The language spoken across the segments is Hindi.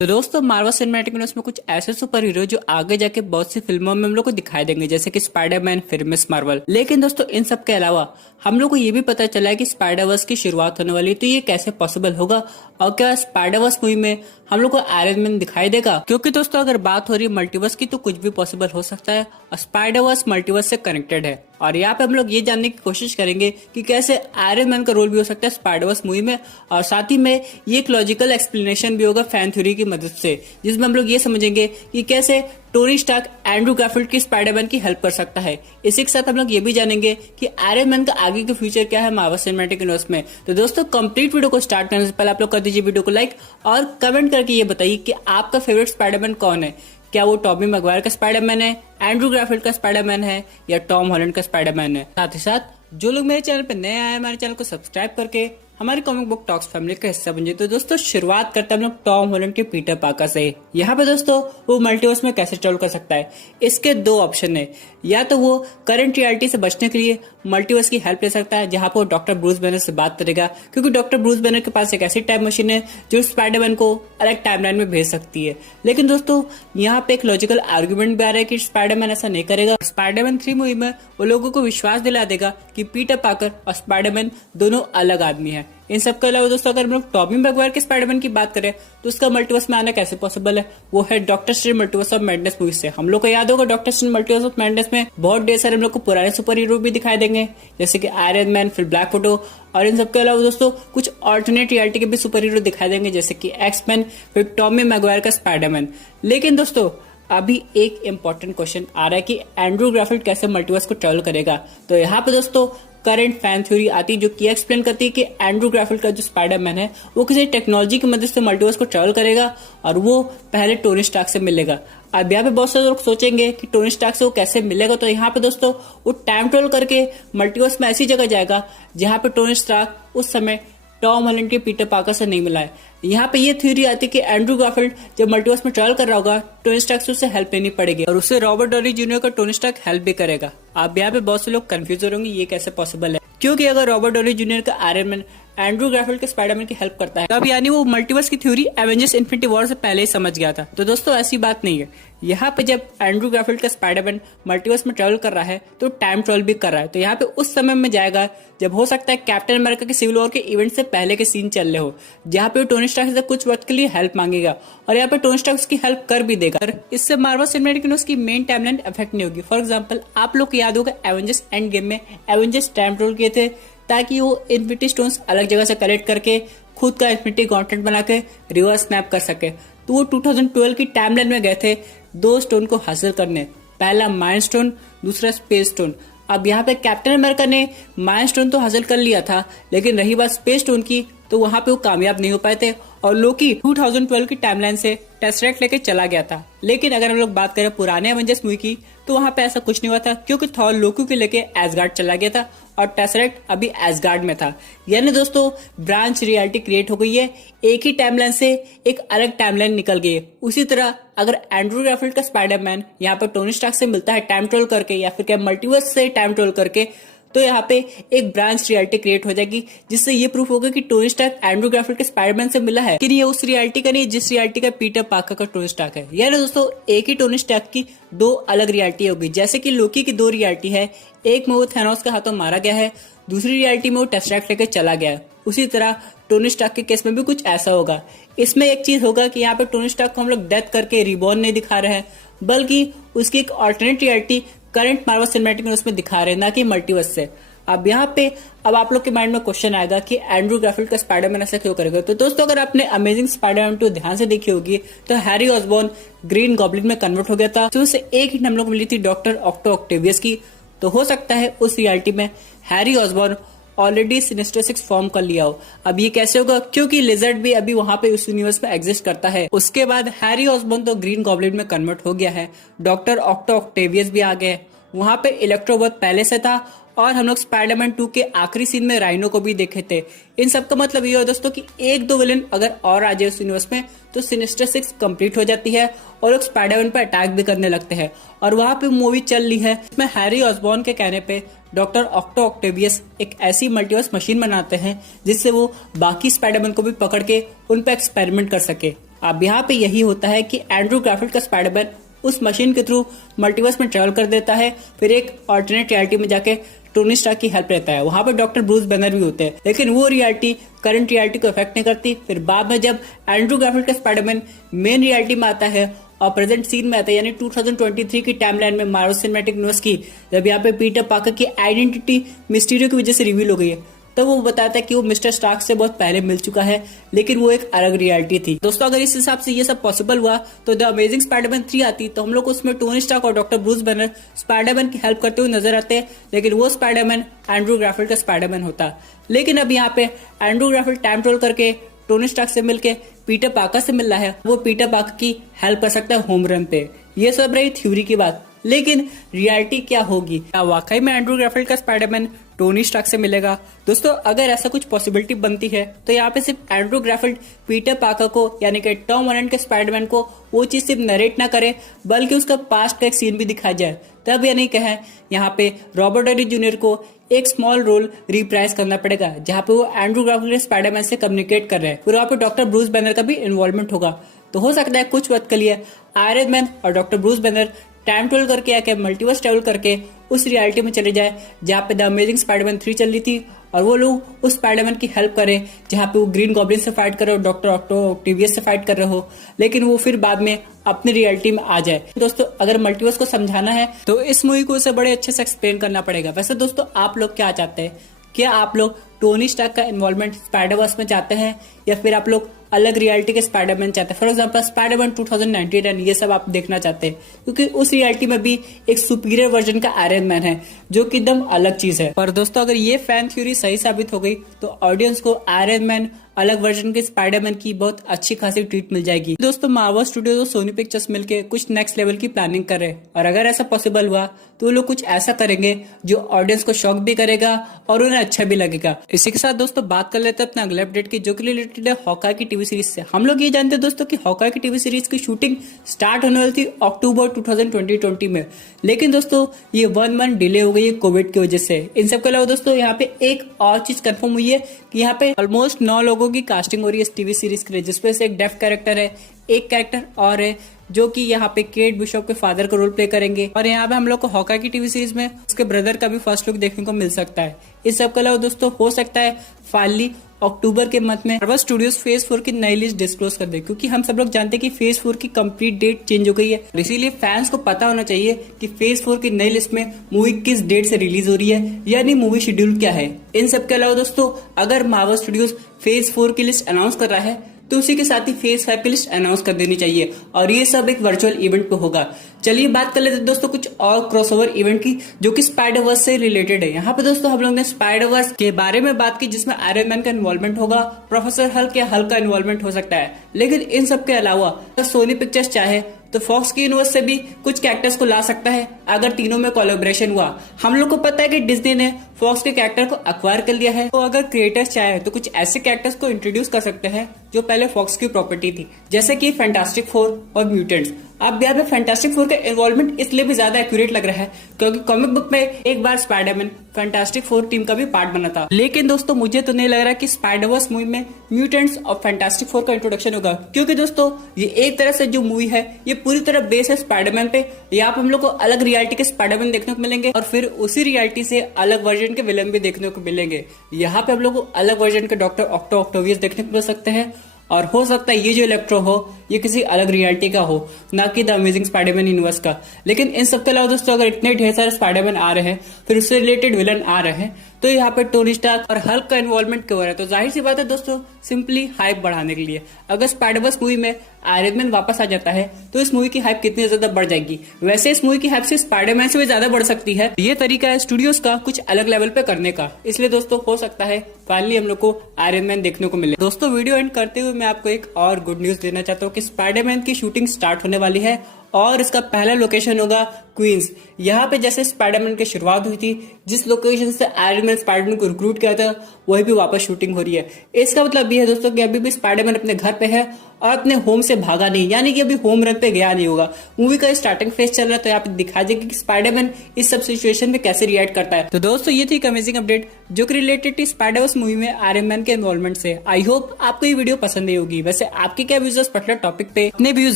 तो दोस्तों मार्वल सिनेमैटिक यूनिवर्स में कुछ ऐसे सुपर हीरो जो आगे जाके बहुत सी फिल्मों में हम लोग को दिखाई देंगे, जैसे कि स्पाइडरमैन, फिर मिस मार्वल। लेकिन दोस्तों इन सब के अलावा हम लोग को ये भी पता चला है कि स्पाइडरवर्स की शुरुआत होने वाली है। तो ये कैसे पॉसिबल होगा और क्या स्पाइडरवर्स मूवी में हम लोग को आयरन मैन दिखाई देगा? क्योंकि दोस्तों अगर बात हो रही है मल्टीवर्स की तो कुछ भी पॉसिबल हो सकता है और स्पाइडरवर्स मल्टीवर्स से कनेक्टेड है। और यहाँ पे हम लोग ये जानने की कोशिश करेंगे कि कैसे आयरन मैन का रोल भी हो सकता है स्पाइडरवर्स मूवी में, और साथ ही में ये एक लॉजिकल एक्सप्लेनेशन भी होगा फैन थ्योरी की मदद से, जिसमें हम लोग ये समझेंगे कि कैसे टोनी स्टार्क एंड्रू गारफील्ड की स्पाइडरमैन की हेल्प कर सकता है। इसी के साथ हम लोग ये भी जानेंगे कि आयरन मैन का आगे का फ्यूचर क्या है मार्वल सिनेमैटिक यूनिवर्स में। तो दोस्तों कंप्लीट वीडियो को स्टार्ट करने से पहले आप लोग कर दीजिए वीडियो को लाइक और कमेंट करके ये बताइए कि आपका फेवरेट स्पाइडरमैन कौन है। क्या वो टॉबी मैगवायर का स्पाइडरमैन है, एंड्रू गारफील्ड का स्पाइडरमैन है, या टॉम हॉलैंड का स्पाइडरमैन है? साथ ही साथ जो लोग मेरे चैनल पर नए आए हैं, हमारे चैनल को सब्सक्राइब करके हमारी कॉमिक बुक टॉक्स फैमिली का हिस्सा बन जाए। तो दोस्तों शुरुआत करते हैं हम लोग टॉम हॉलैंड के पीटर पार्कर से। यहाँ पे दोस्तों वो मल्टीवर्स में कैसे ट्रेवल कर सकता है, इसके दो ऑप्शन है। या तो वो करंट रियलिटी से बचने के लिए मल्टीवर्स की हेल्प ले सकता है, जहाँ पे वो डॉक्टर ब्रूस बैनर से बात करेगा, क्योंकि डॉक्टर ब्रूस बैनर के पास एक ऐसी टाइम मशीन है जो स्पाइडरमैन को अलग टाइमलाइन में भेज सकती है। लेकिन दोस्तों यहाँ पे एक लॉजिकल आर्गुमेंट भी आ रहा है कि स्पाइडरमैन ऐसा नहीं करेगा। स्पाइडरमैन 3 मूवी में वो लोगों को विश्वास दिला देगा कि पीटर पार्कर और स्पाइडरमैन दोनों अलग आदमी है। इन सब के अलावा दोस्तों अगर हम लोग टॉबी मैगवायर के स्पाइडरमैन की बात करें तो उसका मल्टीवर्स में आना कैसे पॉसिबल है? वो है doctor strange multiverse of madness movie से। हम लोग को याद होगा doctor strange multiverse of madness में बहुत ढेर सारे हम लोग को पुराने सुपर हीरो भी दिखाई देंगे, जैसे कि आयरन मैन, फिर ब्लैक विडो, और इन सब के अलावा दोस्तों कुछ ऑल्टरनेट रियलिटी के भी सुपर हीरो दिखाई देंगे, जैसे कि एक्समैन, फिर टॉमी मैगवायर का स्पाइडरमैन। लेकिन दोस्तों अभी एक इंपॉर्टेंट क्वेश्चन आ रहा है कि एंड्रू गारफील्ड कैसे मल्टीवर्स को ट्रेवल करेगा। तो यहाँ पे दोस्तों करंट फैन थ्योरी आती है जो कि एक्सप्लेन करती है कि एंड्रू गारफील्ड का जो स्पाइडरमैन है वो किसी टेक्नोलॉजी की मदद से मल्टीवर्स को ट्रेवल करेगा और वो पहले टोनी स्टार्क से मिलेगा। अब यहाँ पे बहुत सारे लोग सोचेंगे कि टोनी स्टार्क से वो कैसे मिलेगा। तो यहाँ पे दोस्तों वो टाइम ट्रेवल करके मल्टीवर्स में ऐसी जगह जाएगा जहाँ पे टोनी स्टार्क उस समय टॉम हॉलैंड के पीटर पार्कर से नहीं मिला है। यहाँ पे ये थ्योरी आती है कि एंड्रू गारफील्ड जब मल्टीवर्स में ट्रैवल कर रहा होगा टोनी स्टार्क से उसे हेल्प लेनी पड़ेगी और उसे रॉबर्ट डॉनी जूनियर का टोनी स्टार्क हेल्प भी करेगा। अब यहाँ पे बहुत से लोग कंफ्यूज हो रहे होंगे ये कैसे पॉसिबल है, क्योंकि अगर रॉबर्ट डॉनी जूनियर का आयरन मैन एंड्रू गारफील्ड के स्पाइडरमैन की हेल्प करता है तब यानी वो मल्टीवर्स की थ्योरी एवेंजर्स इन्फिनिटी वॉर से पहले ही समझ गया था। तो दोस्तों ऐसी बात नहीं है। यहाँ पे जब एंड्रू गारफील्ड का स्पाइडरमैन मल्टीवर्स में ट्रैवल कर रहा है तो टाइम ट्रैवल भी कर रहा है। तो यहाँ पे उस समय में जाएगा जब हो सकता है कैप्टन अमेरिका के सिविल वॉर के इवेंट से पहले के सीन चल रहे हो, जहाँ पे टोनी स्टार्क से कुछ वक्त के लिए हेल्प मांगेगा और यहाँ पे टोनी स्टार्क उसकी हेल्प कर भी देगा। इससे मार्वल सिनेमैटिक यूनिवर्स की मेन टाइमलाइन इफेक्ट नहीं होगी। फॉर एग्जांपल आप लोग को याद होगा एवेंजर्स एंड गेम में एवेंजर्स टाइम ट्रैवल किए थे ताकि वो इन्फिनिटी स्टोन्स अलग जगह से कलेक्ट करके खुद का इन्फिनिटी गॉन्टलेट बना के रिवर्स स्नैप कर सके। तो वो 2012 की टाइमलाइन में गए थे 2 स्टोन को हासिल करने, पहला माइंड स्टोन, दूसरा स्पेस स्टोन। अब यहाँ पे कैप्टन अमेरिका ने माइंड स्टोन तो हासिल कर लिया था, लेकिन रही बात स्पेस स्टोन की तो वहां पे वो कामयाब नहीं हो पाए थे और लोकी 2012 की टाइमलाइन से टेसरेक्ट लेके चला गया था। लेकिन अगर हम लोग बात करें पुराने एवेंजर्स मूवी की तो वहां पे ऐसा कुछ नहीं हुआ था, क्योंकि थॉर लोकी को लेके एसगार्ड चला गया था और टेसरेक्ट अभी एसगार्ड में था। यानी दोस्तों ब्रांच रियलिटी क्रिएट हो गई है, एक ही टाइमलाइन से एक अलग टाइमलाइन निकल गई है। उसी तरह अगर एंड्रू गारफील्ड का स्पाइडरमैन यहाँ पर टोनी स्टार्क से मिलता है टाइम ट्रेवल करके या फिर क्या मल्टीवर्स से टाइम ट्रेवल करके, तो यहाँ पे एक ब्रांच रियलिटी क्रिएट हो जाएगी, जिससे ये प्रूफ होगा कि टोनी स्टार्क एंड्रू गारफील्ड के स्पाइडरमैन से मिला है, लेकिन ये उस रियलिटी का नहीं जिस रियलिटी का पीटर पार्कर का टोनी स्टार्क है। यानी दोस्तों एक ही टोनी स्टार्क की 2 अलग रियलिटी होगी। जैसे कि लोकी की 2 रियलिटी है, एक में वो थैनोस के हाथों मारा गया है, दूसरी रियलिटी में वो टेसरेक्ट लेकर चला गया है। उसी तरह टोनी स्टार्क के केस में भी कुछ ऐसा होगा। इसमें एक चीज होगा कि यहाँ पे टोनी स्टार्क को हम लोग डेथ करके रिबॉर्न नहीं दिखा रहे हैं, बल्कि उसकी एक alternate reality current Marvel cinematic universe में दिखा रहे हैं, ना कि मल्टीवर्स से। अब यहाँ पे अब आप लोग के माइंड में क्वेश्चन आएगा कि एंड्रू गारफील्ड का स्पाइडरमैन ऐसा क्यों करेगा। तो दोस्तों अगर आपने अमेजिंग स्पाइडरमैन 2 ध्यान से देखी होगी तो हैरी ऑसबॉर्न ग्रीन गॉब्लिन में कन्वर्ट हो गया था, तो उससे एक हिंट हम लोग को मिली थी डॉक्टर ऑक्टो ऑक्टेवियस की। तो हो सकता है उस रियलिटी में Harry Osborn already Sinister 6 form कर लिया हो। अब ये कैसे होगा, क्योंकि लिजर्ड भी अभी वहां पे उस यूनिवर्स में एग्जिस्ट करता है। उसके बाद हैरी ऑसबॉर्न तो ग्रीन गॉब्लिन में कन्वर्ट हो गया है, डॉक्टर ऑक्टो ऑक्टेवियस भी आ गए, वहां पे इलेक्ट्रोबॉट पहले से था और हम लोग स्पाइडरमैन 2 के आखिरी सीन में राइनो को भी देखे थे। इन सब का मतलब ये हो दोस्तों कि 1-2 विलन अगर और आ जाए उस यूनिवर्स में तो सिनिस्टर 6 कंप्लीट हो जाती है और लोग स्पाइडरमैन पर अटैक भी करने लगते हैं। और वहां पे मूवी चल रही है, इसमें हैरी ऑसबॉर्न के कहने पे डॉक्टर ऑक्टो ऑक्टेवियस एक ऐसी मल्टीवर्स मशीन बनाते हैं जिससे वो बाकी स्पाइडरमैन को भी पकड़ के उन पर एक्सपेरिमेंट कर सके। अब यहाँ पे यही होता है कि एंड्रू गारफील्ड का स्पाइडरमैन उस मशीन के थ्रू मल्टीवर्स में ट्रेवल कर देता है, फिर एक ऑल्टरनेट रियलिटी में जाके टोनी स्टार्क की हेल्प लेता है। वहां पर डॉक्टर ब्रूस बैनर भी होते हैं, लेकिन वो रियलिटी करंट रियलिटी को इफेक्ट नहीं करती। फिर बाद में जब एंड्रू गारफील्ड का स्पाइडरमैन मेन रियलिटी में आता है और प्रेजेंट सीन में आता है, यानी 2023 की टाइमलाइन में मार्वल सिनेमैटिक यूनिवर्स की, जब यहाँ पे पीटर पार्कर की आइडेंटिटी मिस्टीरियो की वजह से रिवील हो गई है, तो वो बताता है कि वो मिस्टर स्टार्क से बहुत पहले मिल चुका है, लेकिन वो एक अलग रियलिटी थी। दोस्तों अगर इस हिसाब से ये सब पॉसिबल हुआ तो द अमेजिंग स्पाइडरमैन 3 आती, तो हम लोग को उसमें टोनी स्टार्क और डॉक्टर ब्रूस बैनर स्पाइडरमैन की हेल्प करते हुए नजर आते हैं, लेकिन वो स्पाइडरमैन एंड्रू गारफील्ड का स्पाइडरमैन होता। लेकिन अब यहाँ पे एंड्रू गारफील्ड टाइम ट्रेवल करके टोनी स्टार्क से मिलके पीटर पार्कर से मिल रहा है, वो पीटर पार्कर की हेल्प कर सकता है होम रन पे। ये सब रही थ्योरी की बात, लेकिन रियलिटी क्या होगी? क्या वाकई में एंड्रू गारफील्ड का स्पाइडरमैन टोनी स्टार्क से मिलेगा? दोस्तों अगर ऐसा कुछ पॉसिबिलिटी बनती है तो यहाँ पे सिर्फ एंड्रू गारफील्ड पीटर पार्कर को, यानी कि टॉम हॉलैंड के स्पाइडरमैन को, वो चीज सिर्फ नरेट ना करे बल्कि उसका पास्ट का एक सीन भी दिखाया जाए, तब यानी कहें यहाँ पे रॉबर्ट डॉनी जूनियर को एक स्मॉल रोल रिप्राइज करना पड़ेगा, जहाँ पे वो एंड्रू गारफील्ड के स्पाइडरमैन से कम्युनिकेट कर रहे हैं। फिर वहाँ पे डॉक्टर ब्रूस बैनर का भी इन्वॉल्वमेंट होगा, तो हो सकता है कुछ वक्त के लिए आयरन मैन और doctor Bruce banner time travel करके आके मल्टीवर्स ट्रेवल करके उस रियलिटी में चले जाए जहाँ पे द अमेजिंग स्पाइडरमैन 3 चल रही थी, और वो लोग उस स्पाइडरमैन की हेल्प करे जहाँ पे वो ग्रीन गॉब्लिन से फाइट कर रहे हो, डॉक्टर ऑक्टेवियस से फाइट कर रहे हो, लेकिन वो फिर बाद में अपनी रियलिटी में आ जाए। दोस्तों अगर मल्टीवर्स को समझाना है तो इस मूवी को उसे बड़े अच्छे से एक्सप्लेन करना पड़ेगा। वैसे दोस्तों आप लोग क्या चाहते हैं? क्या आप लोग टोनी स्टार्क का इन्वॉल्वमेंट स्पाइडरवर्स में चाहते हैं, या फिर आप लोग अलग रियलिटी के स्पाइडरमैन चाहते हैं? फॉर एग्जांपल स्पाइडरमैन 2099 ये सब आप देखना चाहते हैं, क्योंकि उस रियलिटी में भी एक सुपीरियर वर्जन का आयरन मैन है जो कि एकदम अलग चीज है। और दोस्तों अगर ये फैन थ्योरी सही साबित हो गई तो ऑडियंस को आयरन मैन अलग वर्जन के स्पाइडरमैन की बहुत अच्छी खासी ट्रीट मिल जाएगी। दोस्तों मार्वल स्टूडियोज और सोनी पिक्चर्स मिलकर कुछ नेक्स्ट लेवल की प्लानिंग कर रहे हैं, और अगर ऐसा पॉसिबल हुआ तो वो लोग कुछ ऐसा करेंगे जो ऑडियंस को शॉक भी करेगा और उन्हें अच्छा भी लगेगा। इसी के साथ दोस्तों बात कर लेते हैं अपने अगले अपडेट की, जो कि रिलेटेड है हॉकाई की टीवी सीरीज से। हम लोग ये जानते हैं दोस्तों कि हॉकाई की टीवी सीरीज की शूटिंग स्टार्ट होने वाली थी अक्टूबर 2020 में, लेकिन दोस्तों ये 1 मंथ डिले हो गई है कोविड की वजह से। इन सब के अलावा दोस्तों यहाँ पे एक और चीज कंफर्म हुई है कि यहाँ पे ऑलमोस्ट 9 लोगों की कास्टिंग हो रही है इस टीवी सीरीज के लिए, जिसमें से एक डेफ कैरेक्टर है, एक कैरेक्टर और है जो कि यहाँ पे केट बिशप के फादर का रोल प्ले करेंगे, और यहाँ पे हम लोग को हॉकाई की टीवी सीरीज में उसके ब्रदर का भी फर्स्ट लुक देखने को मिल सकता है। इस सब के अलावा दोस्तों हो सकता है फाइनली अक्टूबर के मंथ में मार्वल स्टूडियोज फेज 4 की नई लिस्ट डिस्क्लोज कर दे, क्योंकि हम सब लोग जानते हैं कि फेज 4 की कंप्लीट डेट चेंज हो गई है। इसीलिए फैंस को पता होना चाहिए कि फेज 4 की नई लिस्ट में मूवी किस डेट से रिलीज हो रही है, यानी मूवी शेड्यूल क्या है। इन सब के अलावा दोस्तों अगर मार्वल स्टूडियोज फेज 4 की लिस्ट अनाउंस कर रहा है तो उसी के साथ ही फेज 5 की लिस्ट अनाउंस कर देनी चाहिए, और ये सब एक वर्चुअल इवेंट पे होगा। चलिए बात कर लेते हैं दोस्तों कुछ और क्रॉसओवर इवेंट की जो कि स्पाइडरवर्स से रिलेटेड है। यहाँ पे दोस्तों हम लोग ने स्पाइडरवर्स के बारे में बात की, जिसमें आयरन मैन का इन्वॉल्वमेंट होगा, प्रोफेसर हल्क या हल्क का इन्वॉल्वमेंट हो सकता है, लेकिन इन सब के अलावा अगर सोनी पिक्चर्स चाहे तो फॉक्स की यूनिवर्स से भी कुछ कैरेक्टर्स को ला सकता है अगर तीनों में कोलैबोरेशन हुआ। हम लोग को पता है कि डिज्नी ने फॉक्स के कैरेक्टर को अक्वायर कर लिया है, तो अगर क्रिएटर्स चाहे तो कुछ ऐसे कैरेक्टर्स को इंट्रोड्यूस कर सकते हैं जो पहले फॉक्स की प्रॉपर्टी थी, जैसे कि फैंटास्टिक फोर और म्यूटेंट्स। अब यहाँ पे फैंटास्टिक फोर का इन्वॉल्वमेंट इसलिए भी ज्यादा एक्यूरेट लग रहा है क्योंकि कॉमिक बुक में एक बार स्पाइडरमैन फैंटास्टिक फोर टीम का भी पार्ट बना था। लेकिन दोस्तों मुझे तो नहीं लग रहा कि स्पाइडरवर्स मूवी में म्यूटेंट्स और फैंटास्टिक फोर का इंट्रोडक्शन होगा, क्योंकि दोस्तों ये एक तरह से जो मूवी है ये पूरी तरह बेस है स्पाइडरमैन पे। यहाँ पे हम लोग को अलग रियलिटी के स्पाइडरमैन देखने को मिलेंगे और फिर उसी रियलिटी से अलग वर्जन के विलन भी देखने को मिलेंगे। यहाँ पे हम लोग को अलग वर्जन के डॉक्टर ऑक्टेवियस देखने को मिल सकते हैं, और हो सकता है ये जो इलेक्ट्रो हो ये किसी अलग रियलिटी का हो, ना कि द अमेजिंग स्पाइडरमैन यूनिवर्स का। लेकिन इन सब के अलावा दोस्तों अगर इतने ढेर सारे स्पाइडरमैन आ रहे हैं, फिर उससे रिलेटेड विलन आ रहे हैं, तो यहाँ पे टोनी स्टार्क और हल्क का इन्वॉल्वमेंट क्यों हो रहा है? तो जाहिर सी बात है दोस्तों, सिंपली हाइप बढ़ाने के लिए। अगर स्पाइडरवर्स मूवी में आयरन मैन वापस आ जाता है तो इस मूवी की हाइप कितनी ज्यादा बढ़ जाएगी। वैसे इस मूवी की हाइप से स्पाइडरमैन से भी ज्यादा बढ़ सकती है। ये तरीका है स्टूडियोज का कुछ अलग लेवल पे करने का, इसलिए दोस्तों हो सकता है फाइनली हम लोग को आयरन मैन देखने को मिले। दोस्तों वीडियो एंड करते हुए मैं आपको एक और गुड न्यूज देना चाहता हूँ कि स्पाइडरमैन की शूटिंग स्टार्ट होने वाली है, और इसका पहला लोकेशन होगा क्वींस। यहाँ पे जैसे स्पाइडरमैन की शुरुआत हुई थी, जिस लोकेशन से आयरन मैन स्पाइडरमैन को रिक्रूट किया था, वही भी वापस शूटिंग हो रही है। इसका मतलब ये है दोस्तों कि अभी भी स्पाइडरमैन अपने घर पे है और अपने होम से भागा नहीं, यानी कि अभी होम रन पे गया नहीं होगा। मूवी का स्टार्टिंग फेज चल रहा है, तो यहाँ पे दिखा देगा कि स्पाइडरमैन इस सब सिचुएशन में कैसे रिएक्ट करता है। तो दोस्तों ये थी एक अमेजिंग अपडेट जो कि रिलेटेड थी स्पाइडरवर्स मूवी में आयरन मैन के इन्वॉल्वमेंट से। आई होप आपको ये वीडियो पसंद आई होगी। वैसे आपके क्या व्यूज पर्टिकुलर टॉपिक पे अपने व्यूज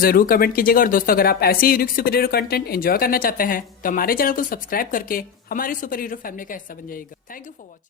जरूर कमेंट कीजिएगा। और दोस्तों अगर आप ऐसे unique super hero content enjoy करना चाहते हैं तो हमारे चैनल को सब्सक्राइब करके हमारी सुपर हीरो फैमिली का हिस्सा बन जाइएगा। Thank you for watching.